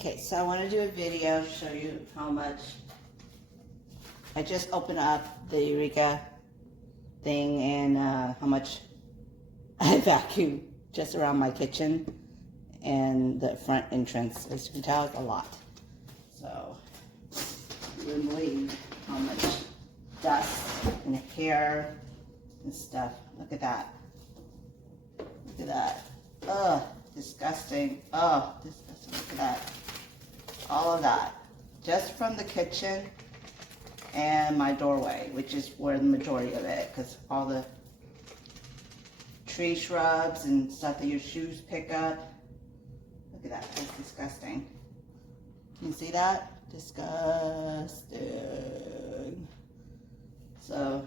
Okay, so I want to do a video to show you how much I just opened up the Eureka thing and how much I vacuumed just around my kitchen and the front entrance. As you can tell, it's a lot. So you wouldn't believe how much dust and hair and stuff. Look at that. Look at that. Ugh, disgusting. Oh, disgusting. Look at that. All of that. Just from the kitchen and my doorway, which is where the majority of it, because all the tree shrubs and stuff that your shoes pick up. Look at that. That's disgusting. Can you see that? Disgusting. So,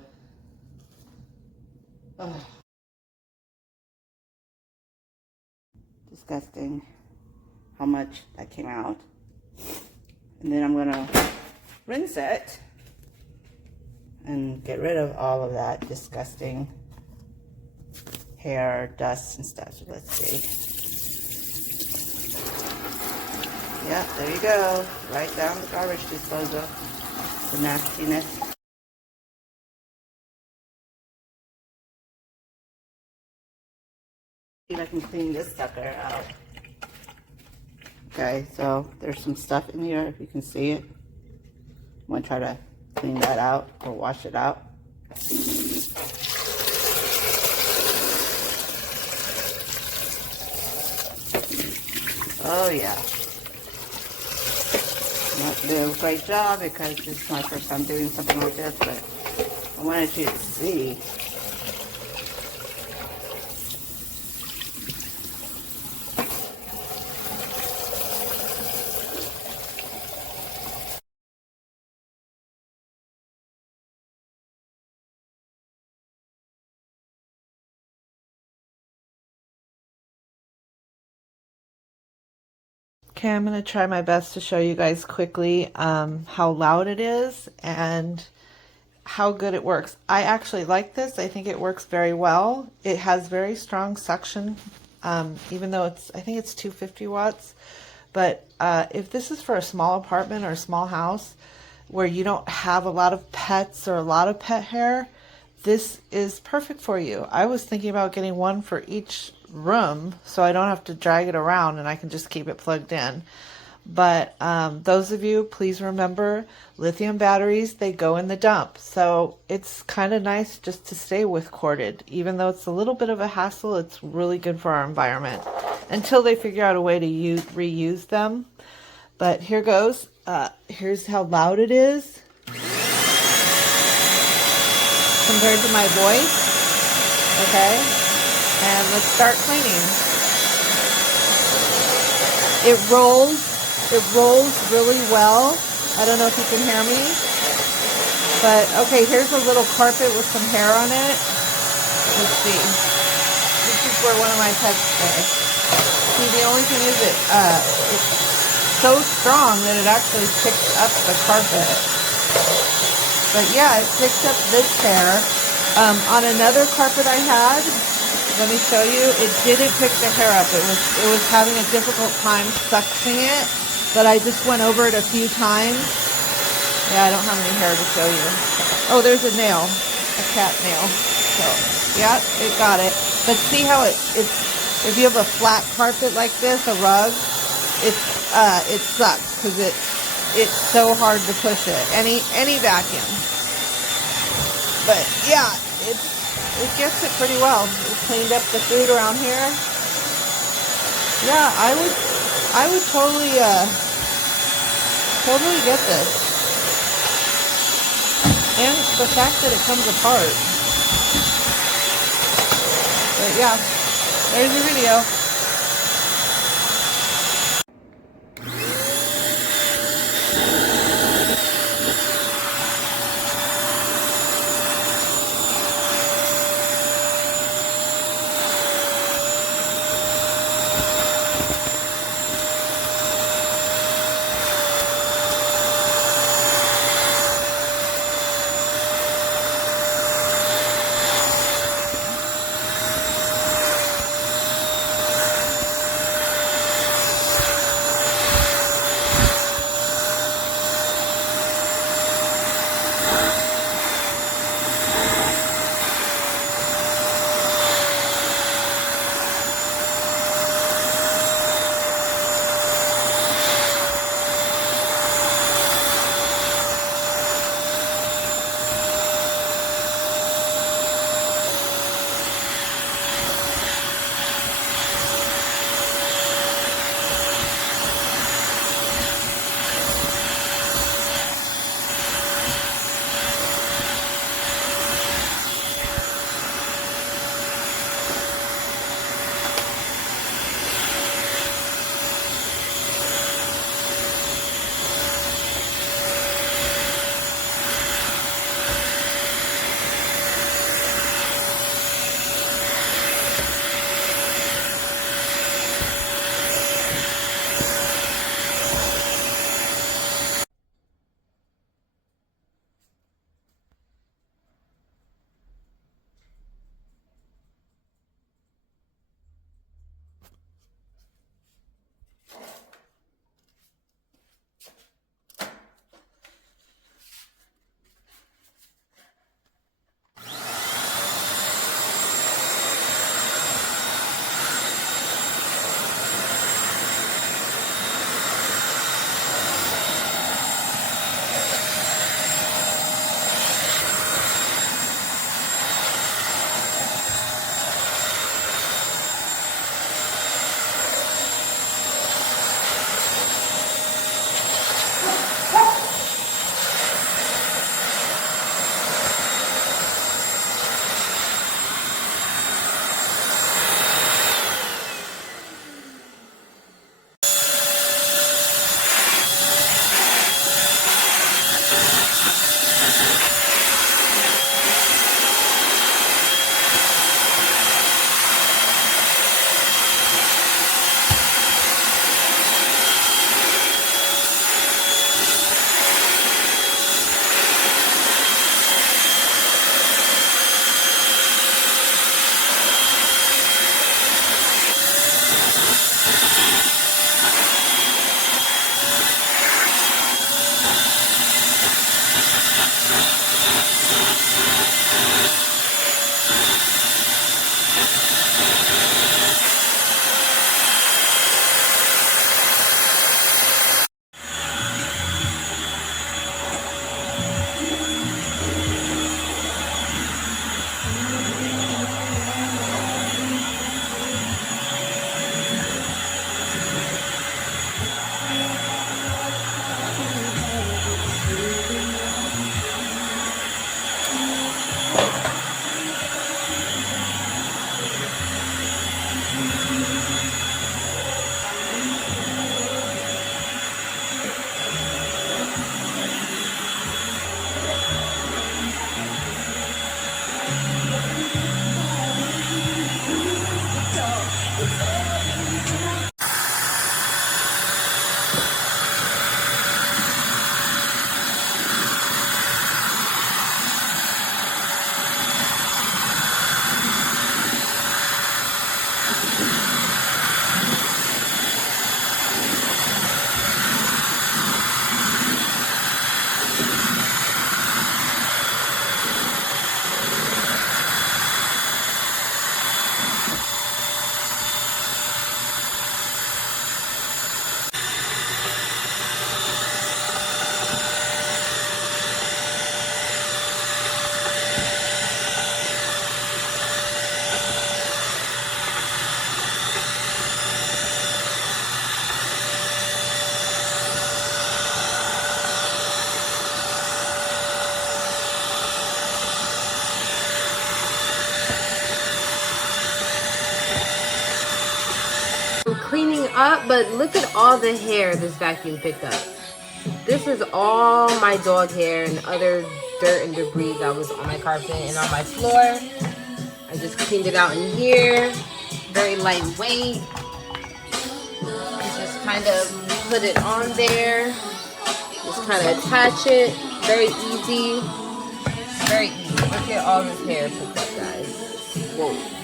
disgusting how much that came out. And then I'm gonna rinse it and get rid of all of that disgusting hair, dust, and stuff. So let's see. Yeah, there you go. Right down the garbage disposal. The nastiness. See if I can clean this sucker out. Okay, so there's some stuff in here, if you can see it. I'm going to try to clean that out or wash it out. Oh yeah. I'm not doing a great job because this is my first time doing something like this, but I wanted you to see. Okay, I'm going to try my best to show you guys quickly how loud it is and how good it works. I actually like this. I think it works very well. It has very strong suction, even though I think it's 250 watts. But if this is for a small apartment or a small house where you don't have a lot of pets or a lot of pet hair, this is perfect for you. I was thinking about getting one for each room so I don't have to drag it around and I can just keep it plugged in. But those of you, please remember, lithium batteries, they go in the dump. So it's kind of nice just to stay with corded. Even though it's a little bit of a hassle, it's really good for our environment until they figure out a way to reuse them. But here goes. Here's how loud it is compared to my voice. Okay, and let's start cleaning. It rolls really well. I don't know if you can hear me, but okay, here's a little carpet with some hair on it. Let's see. This is where one of my pets stay. See, the only thing is it's so strong that it actually picks up the carpet. But yeah, it picks up this hair. On another carpet I had, let me show you, it didn't pick the hair up. It was having a difficult time suctioning it, but I just went over it a few times. Yeah, I don't have any hair to show you. Oh, there's a nail, a cat nail. So yeah, it got it. But see how it's if you have a flat carpet like this, a rug, it sucks because it's so hard to push it. Any vacuum. But yeah, it gets it pretty well. It cleaned up the food around here. Yeah, I would totally get this. And the fact that it comes apart. But yeah, there's your video. cleaning up, but look at all the hair this vacuum picked up. This is all my dog hair and other dirt and debris that was on my carpet and on my floor. I just cleaned it out in here. Very lightweight. Just kind of put it on there. Just kind of attach it. Very easy. Very easy. Look at all this hair picked up, guys. Whoa.